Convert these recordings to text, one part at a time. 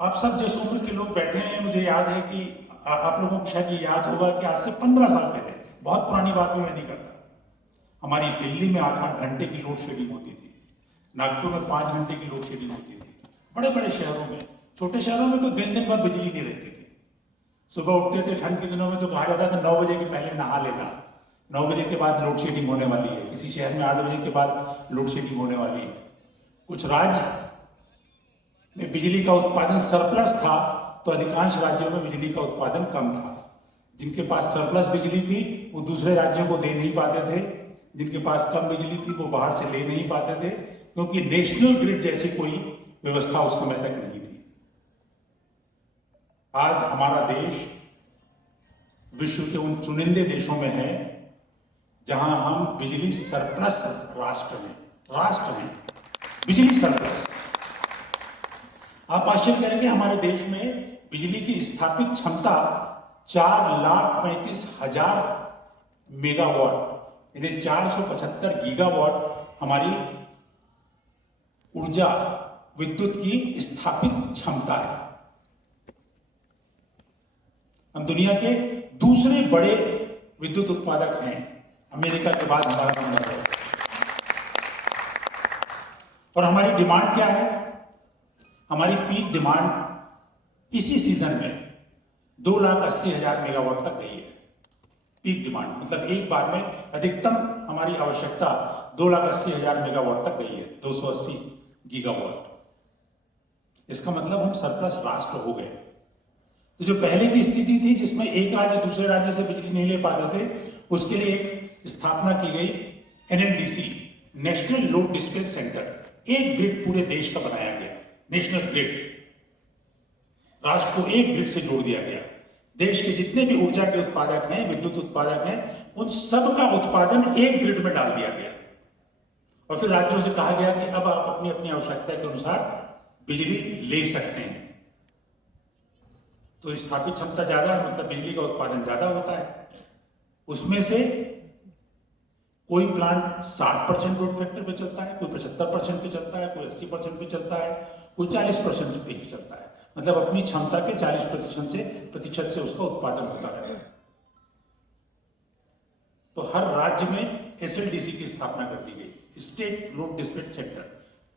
आप सब जिस उम्र के लोग बैठे हैं, मुझे याद है कि आप लोगों को शायद ये याद होगा कि आज से 15 साल पहले, बहुत पुरानी बात भी मैं नहीं करता, हमारी दिल्ली में 8-8 घंटे की लोड शेडिंग होती थी, नागपुर में 5 घंटे की लोड शेडिंग होती थी। बड़े बड़े शहरों में, छोटे शहरों में तो दिन दिन भर बिजली नहीं रहती थी। सुबह उठते थे ठंड के दिनों में तो कहा जाता था 9 बजे के पहले नहा लेना, 9 बजे के बाद लोड शेडिंग होने वाली है। किसी शहर में 8 बजे के बाद लोड शेडिंग होने वाली है। कुछ राज्य में बिजली का उत्पादन सरप्लस था तो अधिकांश राज्यों में बिजली का उत्पादन कम था। जिनके पास सरप्लस बिजली थी वो दूसरे राज्यों को दे नहीं पाते थे, जिनके पास कम बिजली थी वो बाहर से ले नहीं पाते थे, क्योंकि नेशनल ग्रिड जैसी कोई व्यवस्था उस समय तक नहीं थी। आज हमारा देश विश्व के उन चुनिंदे देशों में है जहां हम बिजली सरप्लस राष्ट्र में बिजली सरप्लस। आप आश्चर्य करेंगे, हमारे देश में बिजली की स्थापित क्षमता 4,35,000 मेगावाट, यानी 475 गीगावाट हमारी ऊर्जा विद्युत की स्थापित क्षमता है। हम दुनिया के दूसरे बड़े विद्युत उत्पादक हैं, अमेरिका के बाद हमारा नंबर है। और हमारी डिमांड क्या है? हमारी पीक डिमांड इसी सीजन में 2,80,000 मेगावाट तक गई है। पीक डिमांड मतलब एक बार में अधिकतम हमारी आवश्यकता 2,80,000 मेगावाट तक गई है, 280 गीगावाट। इसका मतलब हम सरप्लस राष्ट्र हो गए। तो जो पहले की स्थिति थी जिसमें एक राज्य दूसरे राज्य से बिजली नहीं ले पाते थे, उसके लिए एक स्थापना की गई NLDC, national load dispatch centre. एक ग्रिड पूरे देश का बनाया गया, नेशनल ग्रिड। राष्ट्र को एक ग्रिड से जोड़ दिया गया। देश के जितने भी ऊर्जा के उत्पादक हैं, विद्युत उत्पादक हैं, उन सब का उत्पादन एक ग्रिड में डाल दिया गया। और फिर राज्यों से कहा गया कि अब आप अपनी अपनी आवश्यकता के अनुसार बिजली ले सकते हैं। तो स्थापित क्षमता ज्यादा है, मतलब बिजली का उत्पादन ज्यादा होता है। उसमें से कोई प्लांट 60% लोड फैक्टर पे चलता है, कोई 75% पे चलता है, कोई 80% पे चलता है, कोई 40% पे ही चलता है। मतलब अपनी क्षमता के 40% से उसका उत्पादन होता है। तो हर राज्य में SLDC की स्थापना कर दी गई, स्टेट लोड डिस्पैच सेंटर,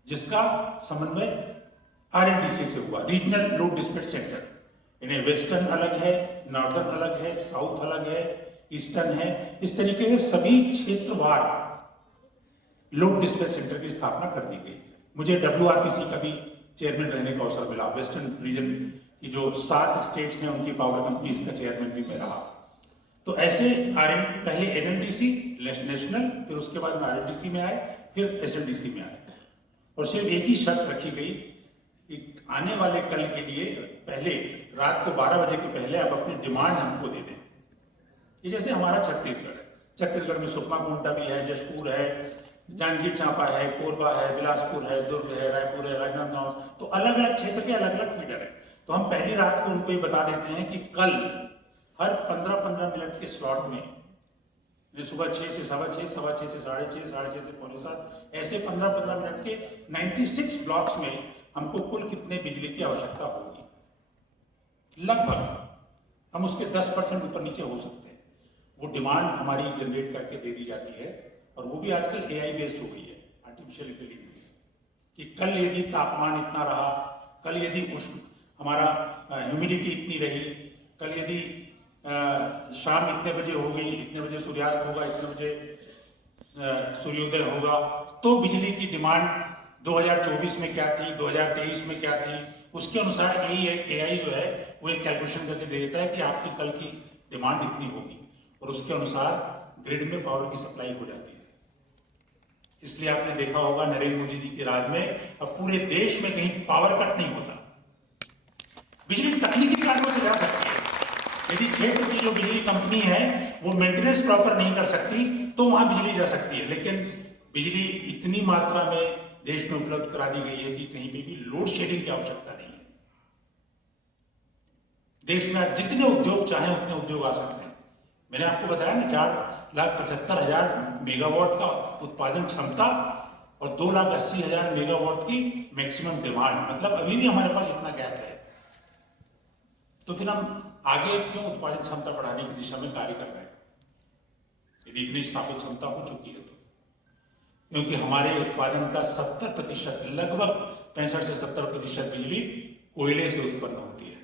जिसका समन्वय RLDC से हुआ, रीजनल लोड डिस्पैच सेंटर। इन्हें वेस्टर्न अलग है, नॉर्दर्न अलग है, साउथ अलग है, ईस्टर्न है। इस तरीके से सभी क्षेत्रवार लोड डिस्पैच सेंटर की स्थापना कर दी गई। मुझे WRPC का भी चेयरमैन रहने का अवसर मिला। वेस्टर्न रीजन की जो 7 स्टेट्स हैं उनकी पावर कंपनीज का चेयरमैन भी मैं रहा। तो ऐसे पहले NLDC नेशनल, फिर उसके बाद में RLDC में आए, फिर SLDC में आए। और सिर्फ एक ही शर्त रखी गई कि आने वाले कल के लिए पहले रात को 12 बजे के पहले आप अपनी डिमांड हमको दे दें। ये जैसे हमारा छत्तीसगढ़ है, छत्तीसगढ़ में सुकमा कुंटा भी है, जशपुर है, जांजगीर चांपा है, कोरबा है, बिलासपुर है, दुर्ग है, रायपुर है, राजनांदगांव, तो अलग अलग क्षेत्र के अलग अलग फीडर है। तो हम पहली रात को उनको ये बता देते हैं कि कल हर 15-15 मिनट के स्लॉट में, सुबह 6 से 6:15, 6:15 से 6:30, 6:30 से 6:45, ऐसे 15-15 मिनट के 96 ब्लॉक्स में हमको कुल कितने बिजली की आवश्यकता होगी। लगभग हम उसके 10% ऊपर नीचे हो सकते हैं। वो डिमांड हमारी जनरेट करके दे दी जाती है, और वो भी आजकल AI बेस्ड हो गई है, आर्टिफिशियल इंटेलिजेंस, कि कल यदि तापमान इतना रहा, कल यदि उष्ण हमारा ह्यूमिडिटी इतनी रही, कल यदि शाम इतने बजे हो गई, इतने बजे सूर्यास्त होगा, इतने बजे सूर्योदय होगा, तो बिजली की डिमांड 2024 में क्या थी, 2023 में क्या थी, उसके अनुसार AI जो है वो एक कैलकुलेशन करके दे देता है कि आपकी कल की डिमांड इतनी होगी, और उसके अनुसार ग्रिड में पावर की सप्लाई हो जाती है। इसलिए आपने देखा होगा नरेंद्र मोदी जी के राज में अब पूरे देश में कहीं पावर कट नहीं होता। बिजली तकनीकी कारणों से जा सकती है। यदि क्षेत्र की जो बिजली कंपनी है वो मेंटेनेंस प्रॉपर नहीं कर सकती तो वहां बिजली जा सकती है, लेकिन बिजली इतनी मात्रा में देश में उपलब्ध करा दी गई है कि कहीं पे भी लोड शेडिंग की आवश्यकता नहीं है। देश में आज जितने उद्योग चाहे उतने उद्योग आ सकते हैं। मैंने आपको बताया ना, 4,75,000 मेगावाट का उत्पादन क्षमता और 2,80,000 मेगावाट की मैक्सिमम डिमांड, मतलब अभी भी हमारे पास इतना गैप है। तो फिर हम आगे क्यों उत्पादन क्षमता बढ़ाने की दिशा में कार्य कर रहे हैं, यदि इतनी स्थापित क्षमता हो चुकी है तो? क्योंकि हमारे उत्पादन का 70%, लगभग 65 से 70% बिजली कोयले से उत्पन्न होती है।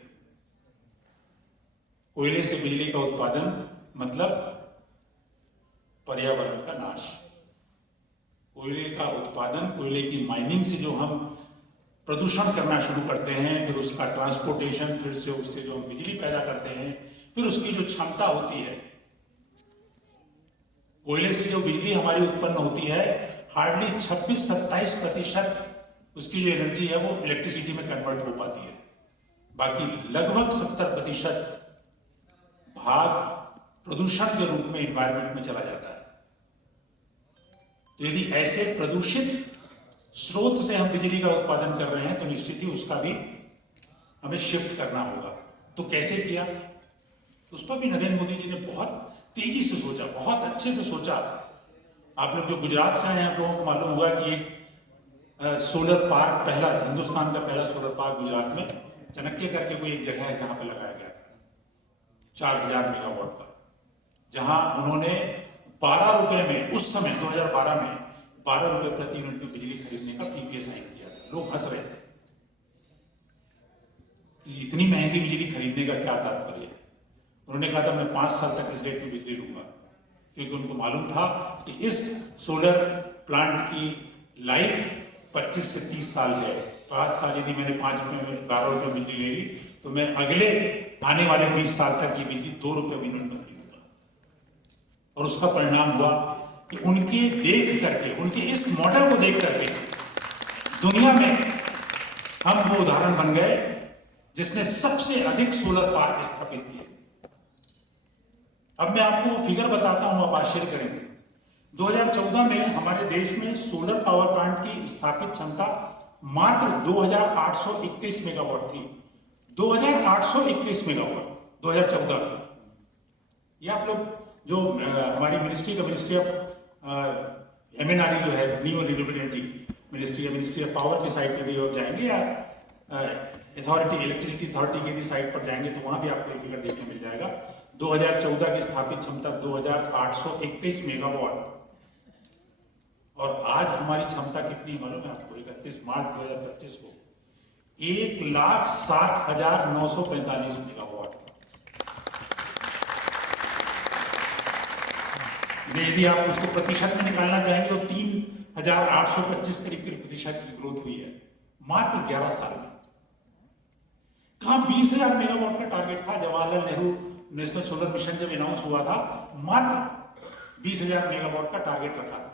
कोयले से बिजली का उत्पादन मतलब पर्यावरण का नाश। कोयले का उत्पादन, कोयले की माइनिंग से जो हम प्रदूषण करना शुरू करते हैं, फिर उसका ट्रांसपोर्टेशन, फिर से उससे जो हम बिजली पैदा करते हैं, फिर उसकी जो क्षमता होती है, कोयले से जो बिजली हमारी उत्पन्न होती है, हार्डली 26-27% उसकी जो एनर्जी है वो इलेक्ट्रिसिटी में कन्वर्ट हो पाती है। बाकी लगभग 70% भाग प्रदूषण के रूप में एनवायरमेंट में चला जाता है। तो यदि ऐसे प्रदूषित स्रोत से हम बिजली का उत्पादन कर रहे हैं तो निश्चित ही उसका भी हमें शिफ्ट करना होगा। तो कैसे किया, उस पर भी नरेंद्र मोदी जी ने बहुत तेजी से सोचा, बहुत अच्छे से सोचा। आप लोग जो गुजरात से आए हैं, आप लोगों को मालूम होगा कि एक सोलर पार्क, पहला हिंदुस्तान का पहला सोलर पार्क गुजरात में चाणक्य करके कोई एक जगह है जहां पर लगाया गया था 4000 मेगावाट का, जहां उन्होंने 12 रुपए में, उस समय 2012 में 12 रुपए प्रति यूनिट में बिजली खरीदने का पीपीए साइन किया था। लोग हंस रहे थे कि इतनी महंगी बिजली खरीदने का क्या तात्पर्य है। उन्होंने कहा था मैं 5 साल तक इस रेट में बिजली लूंगा, क्योंकि उनको मालूम था कि इस सोलर प्लांट की लाइफ 25 से 30 साल है। 5 साल यदि मैंने 5 रुपए में 12 रुपए बिजली ले ली तो मैं अगले आने वाले 20 साल तक ये बिजली 2 रुपए यूनिट में खरीदूंगा। और उसका परिणाम हुआ कि उनके देख करके, उनके इस मॉडल को देख करके दुनिया में हम वो उदाहरण बन गए जिसने सबसे अधिक सोलर पार्क स्थापित किए। अब मैं आपको फिगर बताता हूं, आप आश्चर्य करेंगे। 2014 में हमारे देश में सोलर पावर प्लांट की स्थापित क्षमता मात्र 2821 मेगावाट थी। 2821 मेगावाट 2014 में। ये आप लोग जो हमारी मिनिस्ट्री ऑफ MNRE जो है, new renewable energy ministry of power के साइट पे भी आप जाएंगे, या अथॉरिटी, इलेक्ट्रिसिटी अथॉरिटी की साइट पर जाएंगे तो वहां भी आपको ये फिगर देखने मिल जाएगा। 2014 की स्थापित क्षमता 2821 मेगावाट, और आज हमारी क्षमता कितनी मालूम है आपको? 31 मार्च 2025 को 1,07,945 मेगावाट। यदि आप उसको प्रतिशत में निकालना चाहेंगे तो 3,825 करीब प्रतिशत की ग्रोथ हुई है मात्र 11 साल में। कहां 20,000 मेगावाट का टारगेट था Jawaharlal Nehru national solar mission जब अनाउंस हुआ था, मात्र 20,000 मेगावाट का टारगेट रखा था।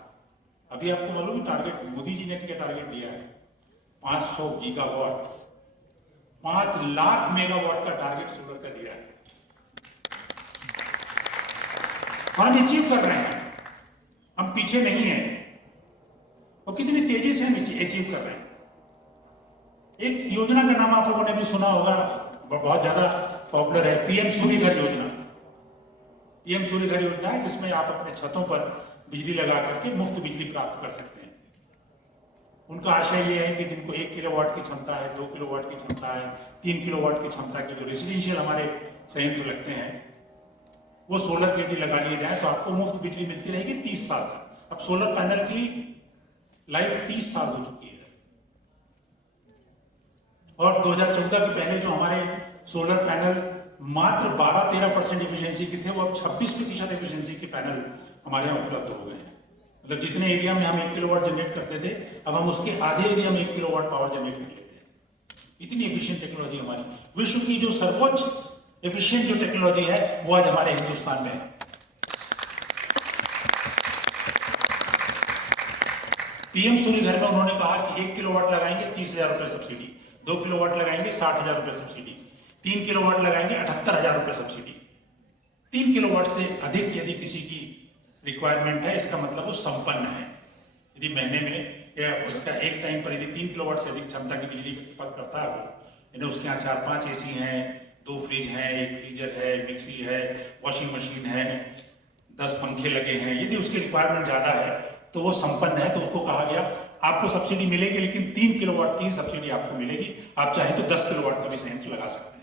अभी आपको मालूम है टारगेट मोदी जी ने क्या टारगेट दिया है? 500 गीगावाट, 5 लाख मेगावाट का टारगेट सोलर का दिया है, और हम अचीव कर रहे हैं। हम पीछे नहीं हैं, और कितनी तेजी से हम अचीव कर रहे हैं। एक योजना का नाम आप लोगों ने भी सुना होगा, बहुत ज्यादा पॉपुलर है, पीएम सूर्य घर योजना। पीएम सूर्य घर योजना है जिसमें आप अपने छतों पर बिजली लगा करके मुफ्त बिजली प्राप्त कर सकते हैं। उनका आशय ये है कि जिनको 1 किलोवाट की क्षमता है, 2 किलोवाट की क्षमता है, 3 किलोवाट की क्षमता के जो रेसिडेंशियल हमारे संयंत्र लगते हैं, वो सोलर के यदि लगा लिए जाए तो आपको मुफ्त बिजली मिलती रहेगी 30 साल तक। अब सोलर पैनल की लाइफ 30 साल हो चुकी है, और 2014 के पहले जो हमारे सोलर पैनल मात्र 12-13% एफिशिएंसी के थे, वो अब 26% एफिशिएंसी के पैनल हमारे यहाँ उपलब्ध हो गए हैं। मतलब जितने एरिया में हम 1 किलोवाट जनरेट करते थे, अब हम उसके आधे एरिया में 1 किलोवाट पावर जनरेट कर लेते हैं। इतनी एफिशिएंट टेक्नोलॉजी हमारी, विश्व की जो सर्वोच्च एफिशिएंट जो टेक्नोलॉजी है वो आज हमारे हिंदुस्तान में है। पीएम सूर्य घर में उन्होंने कहा कि 1 किलोवाट लगाएंगे 30,000 रुपए सब्सिडी, 2 किलोवाट लगाएंगे 60,000 रुपए सब्सिडी, 3 किलोवाट लगाएंगे 78,000 रुपए सब्सिडी। 3 किलोवाट से अधिक यदि किसी की रिक्वायरमेंट है, इसका मतलब वो संपन्न है। यदि महीने में या उसका एक टाइम पर यदि 3 किलोवाट से अधिक क्षमता की बिजली उत्पन्न करता है वो, यानी उसके यहाँ 4-5 एसी हैं, 2 फ्रिज हैं, 1 फ्रीजर है, मिक्सी है, वॉशिंग मशीन है, 10 पंखे लगे हैं, यदि उसकी रिक्वायरमेंट ज्यादा है तो वो संपन्न है। तो उसको कहा गया आपको सब्सिडी मिलेगी, लेकिन 3 किलोवाट की सब्सिडी आपको मिलेगी। आप चाहें तो 10 किलोवाट का भी संयंत्र लगा सकते हैं।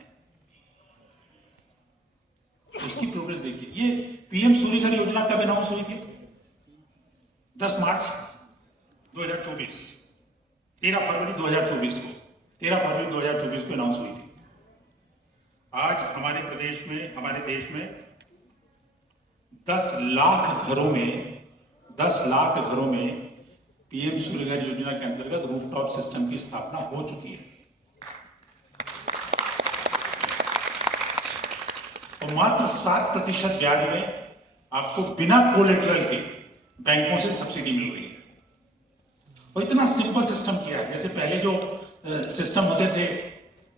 उसकी प्रोग्रेस देखिए। ये पीएम सूर्य घर योजना कब अनाउंस हुई थी? 10 मार्च 2024, 13 फरवरी 2024 को, 13 फरवरी 2024 को अनाउंस हुई थी। आज हमारे प्रदेश में, हमारे देश में 10 लाख घरों में, 10 लाख घरों में पीएम सूर्य घर योजना के अंतर्गत रूफटॉप सिस्टम की स्थापना हो चुकी है और मात्र 7% ब्याज में आपको बिना कोलेटरल के बैंकों से सब्सिडी मिल रही है। और इतना सिंपल सिस्टम किया है। जैसे पहले जो सिस्टम होते थे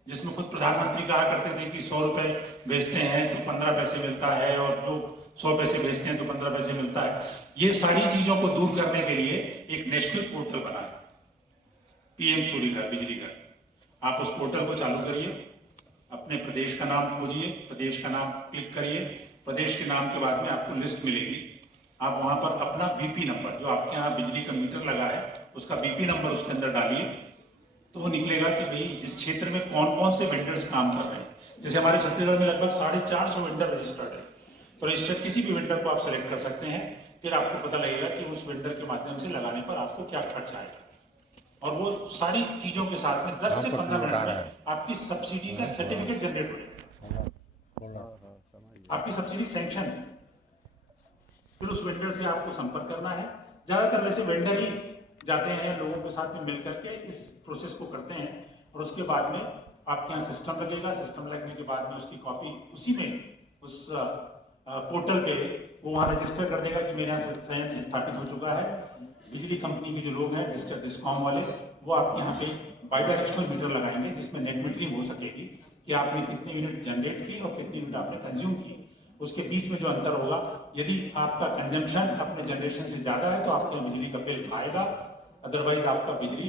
जिसमें खुद प्रधानमंत्री कहा करते थे कि 100 रुपए बेचते हैं तो 15 पैसे मिलता है और जो 100 पैसे बेचते हैं तो 15 पैसे मिलता है, ये सारी चीजों को दूर करने के लिए एक नेशनल पोर्टल बना है, पीएम सूर्य घर बिजली घर। आप उस पोर्टल को चालू करिए, अपने प्रदेश का नाम खोजिए, प्रदेश का नाम क्लिक करिए, प्रदेश के नाम के बाद में आपको लिस्ट मिलेगी। आप वहां पर अपना बीपी नंबर, जो आपके यहाँ बिजली का मीटर लगा है उसका बीपी नंबर उसके अंदर डालिए, तो वो निकलेगा कि भाई इस क्षेत्र में कौन कौन से वेंडर्स काम कर रहे हैं। जैसे हमारे छत्तीसगढ़ में लगभग 450 वेंडर रजिस्टर्ड है, तो रजिस्टर्ड किसी भी वेंडर को आप सेलेक्ट कर सकते हैं। फिर आपको पता लगेगा कि उस वेंडर के माध्यम से लगाने पर आपको क्या खर्च आएगा और वो सारी चीजों के साथ में 10 से 15 मिनट में आपकी सब्सिडी का सर्टिफिकेट जनरेट हो जाएगा, आपकी सब्सिडी सैंक्शन। फिर उस वेंडर से आपको संपर्क करना है। ज्यादातर वैसे वेंडर ही जाते हैं, लोगों के साथ में मिल करके इस प्रोसेस को करते हैं और उसके बाद में आपके यहाँ सिस्टम लगेगा। सिस्टम लगने के बाद में उसकी कॉपी उसी में उस पोर्टल पे वो वहाँ रजिस्टर कर देगा कि मेरे यहाँ से संयंत्र स्थापित हो चुका है। बिजली कंपनी के जो लोग हैं डिस्कॉम वाले, वो आपके यहाँ पे बाई डायरेक्शनल मीटर लगाएंगे जिसमें नेट मीटरिंग हो सकेगी कि आपने कितनी यूनिट जनरेट की और कितनी यूनिट आपने कंज्यूम की। उसके बीच में जो अंतर होगा, यदि आपका कंजम्पशन अपने जनरेशन से ज़्यादा है तो आपके बिजली का बिल आएगा, अदरवाइज आपका बिजली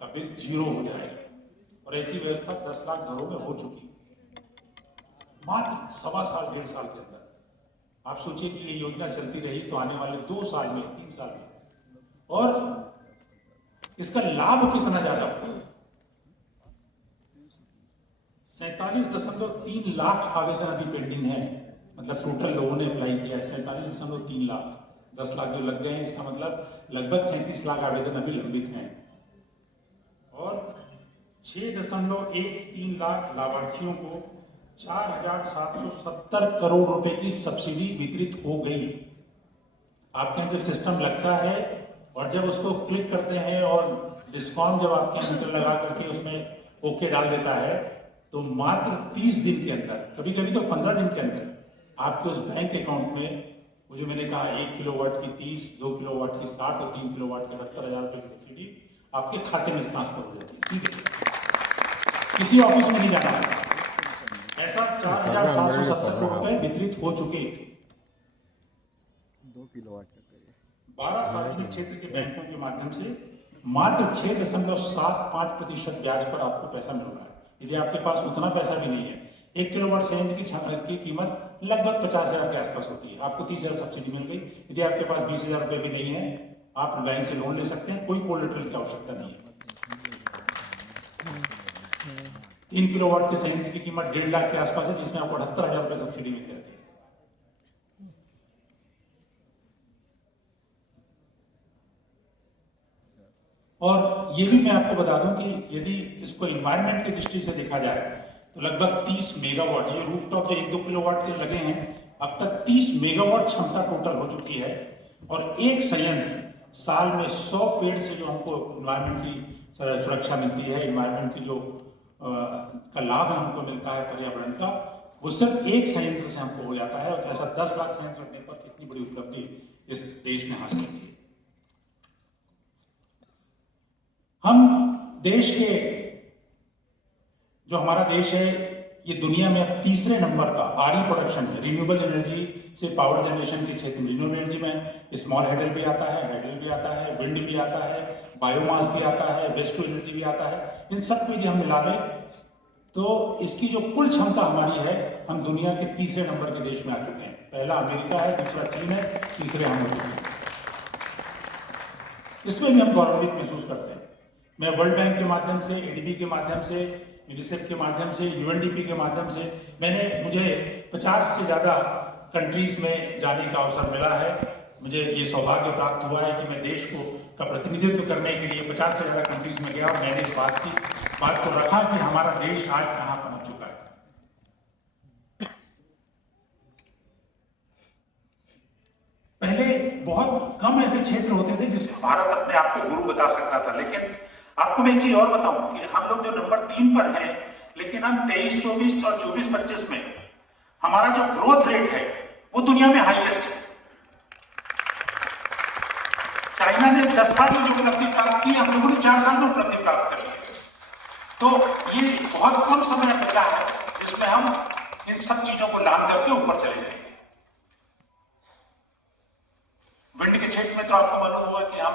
का बिल 0 हो जाएगा। और ऐसी व्यवस्था 10 लाख घरों में हो चुकी मात्र 1.25 साल 1.5 साल के अंदर। आप सोचिए कि ये योजना चलती रही तो आने वाले 2 साल में, 3 साल में, और इसका लाभ कितना ज्यादा होगा। 47.3 लाख आवेदन अभी पेंडिंग है, मतलब टोटल लोगों ने अप्लाई किया है 47.3 लाख। 10 लाख जो लग गए हैं, इसका मतलब लगभग 37 लाख आवेदन अभी लंबित हैं और 6.13 लाख लाभार्थियों को 4,770 करोड़ रुपए की सब्सिडी वितरित हो गई। आपके यहाँ जब सिस्टम लगता है और जब उसको क्लिक करते हैं और डिस्कॉम जब आपके यहाँ मीटर लगा करके उसमें ओके डाल देता है, तो मात्र 30 दिन के अंदर, कभी कभी तो 15 दिन के अंदर आपके उस बैंक अकाउंट में वो जो मैंने कहा 1 किलोवाट की 30, 2 किलोवाट की 60 और 3 किलोवाट की 78,000 रुपए की सब्सिडी आपके खाते में ट्रांसफर हो जाती है सीधे, किसी ऑफिस में नहीं जाना है। ऐसा 4,770 करोड़ रुपए वितरित हो चुके। 2 किलोवाट तक 12 सार्वजनिक क्षेत्र के बैंकों के माध्यम से मात्र 6.75% ब्याज पर आपको पैसा मिल रहा है। यदि आपके पास उतना पैसा भी नहीं है, 1 किलोवाट संयंत्र की कीमत लगभग 50,000 के आसपास होती है, आपको 30,000 सब्सिडी मिल गई। यदि आपके पास 20,000 रुपए भी नहीं है, आप बैंक से लोन ले सकते हैं, कोई कोलेटरल की आवश्यकता नहीं है। 3 किलोवाट के संयंत्र की कीमत 1.5 लाख के आसपास है, जिसमें आपको 78,000 रुपए सब्सिडी मिल जाती है। और ये भी मैं आपको बता दूं कि यदि इसको एनवायरनमेंट की दृष्टि से देखा जाए तो लगभग 30 मेगावाट, ये रूफटॉप जो 1-2 किलोवाट के लगे हैं, अब तक 30 मेगावाट क्षमता टोटल हो चुकी है। और एक संयंत्र साल में 100 पेड़ से जो हमको एनवायरनमेंट की सुरक्षा मिलती है, एनवायरनमेंट की जो का लाभ हमको मिलता है पर्यावरण का, वो सिर्फ एक संयंत्र से हमको हो जाता है। और ऐसा 10 लाख संयंत्र रखने पर कितनी बड़ी उपलब्धि इस देश ने हासिल की। हम देश के, जो हमारा देश है, ये दुनिया में अब 3रे नंबर का आरई प्रोडक्शन है। रिन्यूएबल एनर्जी से पावर जनरेशन के क्षेत्र में, रिन्यूएबल एनर्जी में स्मॉल हाइडल भी आता है, हाइडल भी आता है, विंड भी आता है, बायोमास भी आता है, वेस्ट टू एनर्जी भी आता है। इन सब को यदि हम मिला लें तो इसकी जो कुल क्षमता हमारी है, हम दुनिया के 3रे नंबर के देश में आ चुके हैं। पहला अमेरिका है, दूसरा चीन है, 3रे हम हो चुके हैं। इसमें भी हम गौरवान्वित महसूस करते हैं। मैं वर्ल्ड बैंक के माध्यम से, एडीबी के माध्यम से यूनिसेफ के माध्यम से, यूएनडीपी के माध्यम से मुझे 50 से ज़्यादा कंट्रीज में जाने का अवसर मिला है। मुझे ये सौभाग्य प्राप्त हुआ है कि मैं देश का प्रतिनिधित्व करने के लिए 50 से ज़्यादा कंट्रीज में गया और मैंने इस बात को रखा कि हमारा देश आज कहाँ पहुँच चुका है। पहले बहुत कम ऐसे क्षेत्र होते थे जिसमें भारत अपने आप को गुरु बता सकता था, लेकिन आपको मैं एक चीज और बताऊं कि हम लोग जो नंबर 3 पर हैं, लेकिन हम 23-24 और 24-25 में हमारा जो ग्रोथ रेट है वो दुनिया में हाईएस्ट है। चाइना ने 10 साल में जो उपलब्धि प्राप्त की, हम लोगों ने 4 साल में उपलब्धि प्राप्त कर ली। तो ये बहुत कम समय बचा है जिसमें हम इन सब चीजों को लांघ करके ऊपर चले जाएंगे। विंड के क्षेत्र में तो आपको मालूम होगा कि हम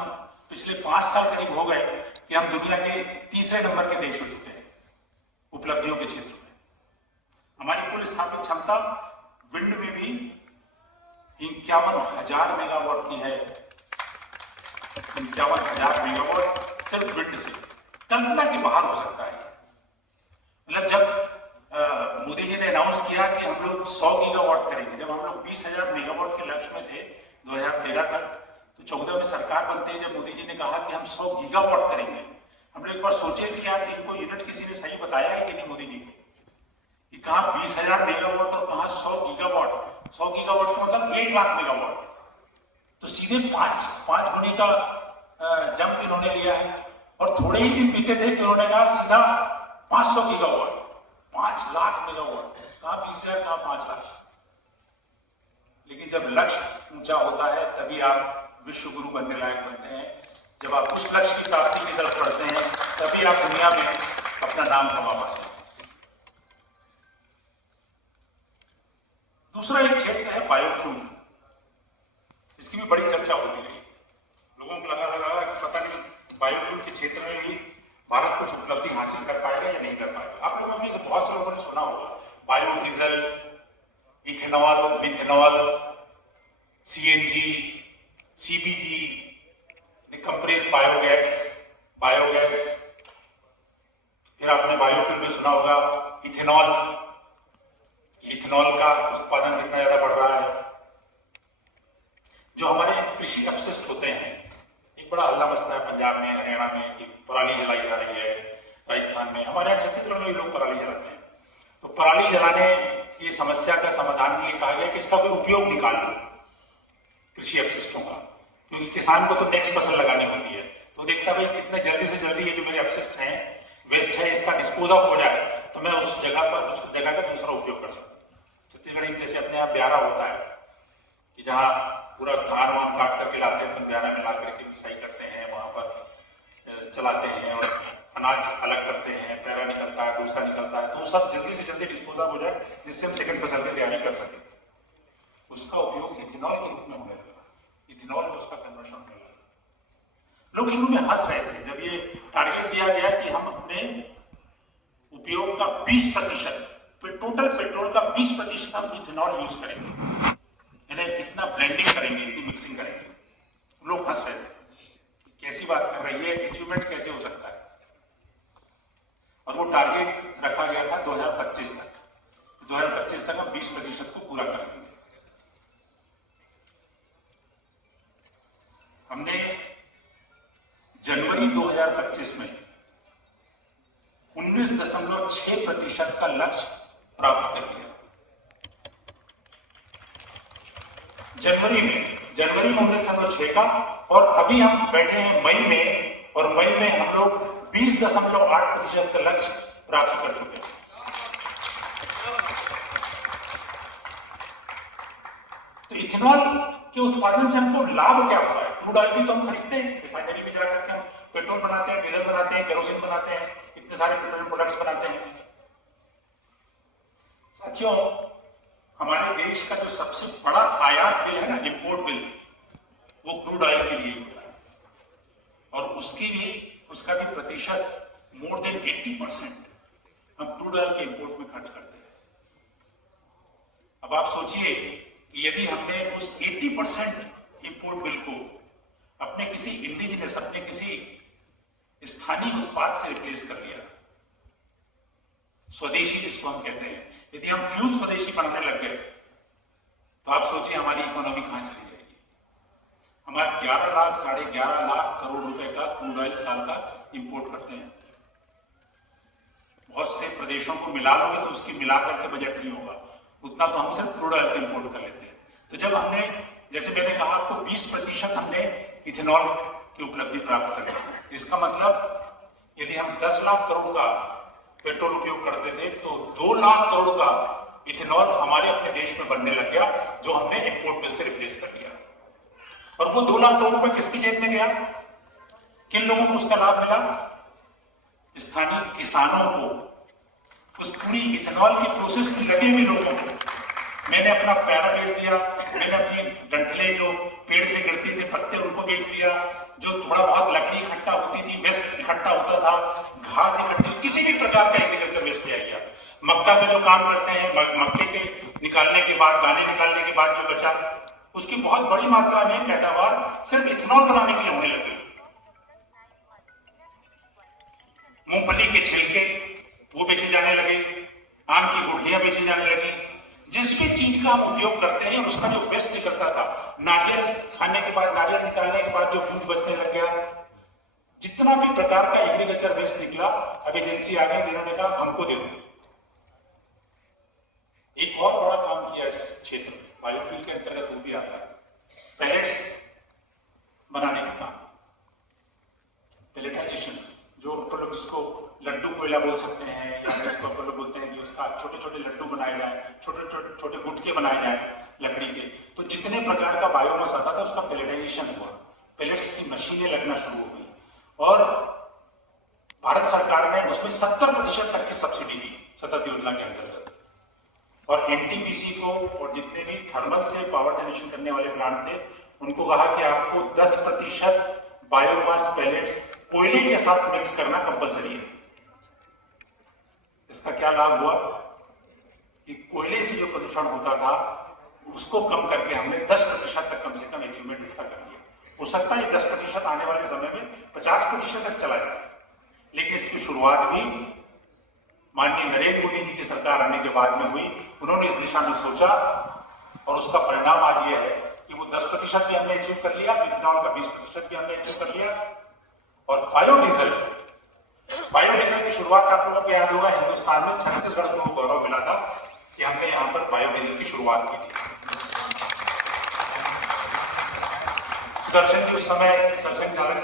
पिछले 5 साल करीब हो गए कि हम दुनिया के तीसरे नंबर के देश हो चुके हैं उपलब्धियों के क्षेत्र में। हमारी कुल स्थापित क्षमता विंड में भी 51,000 मेगावाट की है। 51,000 मेगावाट सिर्फ विंड से, कल्पना के बाहर हो सकता है। मतलब जब मोदी जी ने अनाउंस किया कि हम लोग 100 गीगावाट करेंगे, जब हम लोग 20,000 मेगावाट के लक्ष्य में थे 2013 तक, तो 14 में सरकार बनते ही जब मोदी जी ने कहा कि हम 100 गीगावाट करेंगे, हम लोग एक बार सोचे कि यार इनको यूनिट किसी ने सही बताया है कि नहीं मोदी जी कि कहाँ 20,000 मेगावाट और कहाँ 100 गीगावाट। 100 गीगावाट का मतलब 1 लाख मेगावाट, तो सीधे 5 गुने का जंप इन्होंने लिया है। और थोड़े ही दिन बीते थे कि उन्होंने कहा सीधा 500 गीगावाट, 5 लाख मेगावाट, कहाँ 20,000 कहाँ 5 लाख। लेकिन जब लक्ष्य ऊंचा होता है तभी आप विश्व गुरु बनने लायक बनते हैं। जब आप उस लक्ष्य की प्राप्ति की तरफ बढ़ते हैं तभी आप दुनिया में अपना नाम कमा पाते हैं। दूसरा एक क्षेत्र है बायोफ्यूल। इसकी भी बड़ी चर्चा होती रही। लोगों को लगा कि पता नहीं बायोफ्यूल के क्षेत्र में भी भारत कुछ उपलब्धि हासिल कर पाएगा या नहीं कर पाएगा। आप लोगों में से बहुत से लोगों ने सुना होगा biodiesel, ethanol, methanol, CNG, CBG, compressed biogas. फिर आपने बायोफ्यूल में सुना होगा इथेनॉल का उत्पादन कितना ज्यादा बढ़ रहा है। जो हमारे कृषि अपशिष्ट होते हैं, एक बड़ा हल्ला मचता है पंजाब में, हरियाणा में कि पराली जलाई जा रही है। राजस्थान में, हमारे यहाँ छत्तीसगढ़ में भी लोग पराली जलाते हैं। तो पराली जलाने की समस्या का समाधान के लिए कहा गया कि इसका कोई उपयोग निकाल लो कृषि अपशिष्टों का, क्योंकि किसान को तो नेक्स्ट फसल लगानी होती है। तो देखता भाई कितने जल्दी से जल्दी ये जो मेरे अपशिष्ट हैं, वेस्ट है, इसका डिस्पोज ऑफ हो जाए तो मैं उस जगह का दूसरा उपयोग कर सकता हूँ। छत्तीसगढ़ जैसे अपने यहाँ ब्यारा होता है कि जहाँ पूरा धान वान काट करके लाते हैं तो ब्यारा में ला करके पिसाई करते हैं, वहाँ पर चलाते हैं और अनाज अलग करते हैं, पैरा निकलता है, दूसरा निकलता है, तो सब जल्दी से जल्दी डिस्पोज ऑफ हो जाए जिससे हम सेकंड फसल की तैयारी कर सकें। उसका उपयोग इथेनॉल के रूप में होने लगा। इथेनॉल में उसका कन्वर्शन होने लगा। लोग शुरू में हंस रहे थे जब ये टारगेट दिया गया कि हम अपने उपयोग का 20%, टोटल पेट्रोल का 20% हम इथेनॉल यूज करेंगे, यानी इतना ब्लेंडिंग करेंगे, इतनी मिक्सिंग करेंगे। लोग हंस रहे थे, कैसी बात कर रही है, अचीवमेंट कैसे हो सकता है। और वो टारगेट रखा गया था 2025 तक। 2025 तक हम 20% को पूरा कर लेंगे। हमने जनवरी 2025 में 19.6% का लक्ष्य प्राप्त कर लिया। जनवरी में 19.6 का, और अभी हम बैठे हैं मई में, और मई में हम लोग 20.8% का लक्ष्य प्राप्त कर चुके हैं। तो इथेनॉल के उत्पादन से हमको लाभ क्या हो रहा है? क्रूड ऑयल भी तो हम खरीदते हैं, रिफाइनरी में जाकर के हम पेट्रोल बनाते हैं, डीजल बनाते हैं, केरोसिन बनाते हैं, इतने सारे पेट्रोलियम प्रोडक्ट्स बनाते हैं। साथियों, हमारे देश का जो सबसे बड़ा आयात बिल है ना, इंपोर्ट बिल, वो क्रूड ऑयल के लिए होता है, और उसका भी प्रतिशत मोर देन 80% हम क्रूड ऑयल के इंपोर्ट में खर्च करते हैं। अब आप सोचिए कि यदि हमने उस 80% इंपोर्ट बिल को अपने किसी इंडिजिनस, अपने किसी स्थानीय उत्पाद से रिप्लेस कर लिया, स्वदेशी जिसको हम कहते हैं, यदि हम फ्यूल स्वदेशी बनाने लग गए तो आप सोचिए हमारी इकोनॉमी कहां चली जाएगी। हम आज 11 लाख 11.5 लाख करोड़ रुपए का क्रूड ऑयल साल का इंपोर्ट करते हैं। बहुत से प्रदेशों को मिला लोगे तो उसकी मिलाकर के बजट नहीं होगा, उतना तो हम सिर्फ क्रूड ऑयल का इंपोर्ट कर लेते हैं। तो जब हमने, जैसे मैंने कहा आपको, 20% हमने इथेनॉल की उपलब्धि प्राप्त कर ली। इसका मतलब यदि हम 10 लाख करोड़ का पेट्रोल उपयोग करते थे तो 2 लाख करोड़ का इथेनॉल हमारे अपने देश में बनने लग गया, जो हमने इंपोर्ट बिल से रिप्लेस कर दिया। और वो 2 लाख करोड़ रुपए किसकी जेब में गया? किन लोगों को उसका लाभ मिला? स्थानीय किसानों को, उस पूरी इथेनॉल की प्रोसेस में लगे हुए लोगों को। मैंने अपना पैरा बेच दिया, मैंने अपनी डंठलें जो पेड़ से गिरती थे पत्ते उनको बेच दिया, जो थोड़ा बहुत लकड़ी इकट्ठा होती थी, वेस्ट इकट्ठा होता था, घास इकट्ठी, किसी भी प्रकार का एग्रीकल्चर वेस्ट किया गया। मक्का का जो काम करते हैं, मक्के के निकालने के बाद, दाने निकालने के बाद जो बचा, उसकी बहुत बड़ी मात्रा में पैदावार सिर्फ इथेनॉल बनाने के लिए होने लग गई। मूंगफली के छिलके वो बेचे जाने लगे, आम की गुठलियां बेची जाने लगी। जिस भी चीज का हम उपयोग करते हैं उसका जो वेस्ट निकलता था, नारियल खाने के बाद, नारियल निकालने के बाद जो बूझ बचने लग गया, जितना भी प्रकार का एग्रीकल्चर वेस्ट निकला, अब एजेंसी आ गई जिन्होंने कहा हमको दे दो। एक और बड़ा काम किया इस क्षेत्र में, बायोफ्यूल के अंतर्गत वो भी आता है, पैलेट्स बनाने का काम, पैलेटाइजेशन, जो अपन लोग जिसको लड्डू कोयला बोल सकते हैं, या जिसको अपन लोग बोलते हैं कि उसका छोटे छोटे लड्डू बनाए जाए, छोटे छोटे गुटके बनाए जाए लकड़ी के। तो जितने प्रकार का बायोमास आता था उसका पैलेटाइजेशन हुआ, पैलेट्स की मशीनें लगना शुरू हो गई, और भारत सरकार ने उसमें 70% तक की सब्सिडी दी सतत योजना के अंतर्गत। और एनटीपीसी को और जितने भी थर्मल से पावर जनरेशन करने वाले प्लांट थे उनको कहा कि आपको 10% बायोमास पैलेट्स कोयले के साथ मिक्स करना कंपलसरी है। इसका क्या लाभ हुआ कि कोयले से जो प्रदूषण होता था उसको कम करके हमने 10% तक कम से कम अचीवमेंट इसका कर लिया। हो सकता है 10% आने वाले समय में 50% तक चला जाए, लेकिन इसकी शुरुआत भी माननीय नरेंद्र मोदी जी की सरकार आने के बाद में हुई। उन्होंने इस दिशा में सोचा और उसका परिणाम आज ये है कि वो 10% भी हमने अचीव कर लिया, इथेनॉल का 20% भी हमने अचीव कर लिया। और बायोडीजल की शुरुआत आप लोगों को याद होगा, हिंदुस्तान में छत्तीसगढ़ को गौरव मिला था कि हमने यहाँ पर बायोडीजल की शुरुआत की थी। सुदर्शन जी उस समय सरसंघ चालक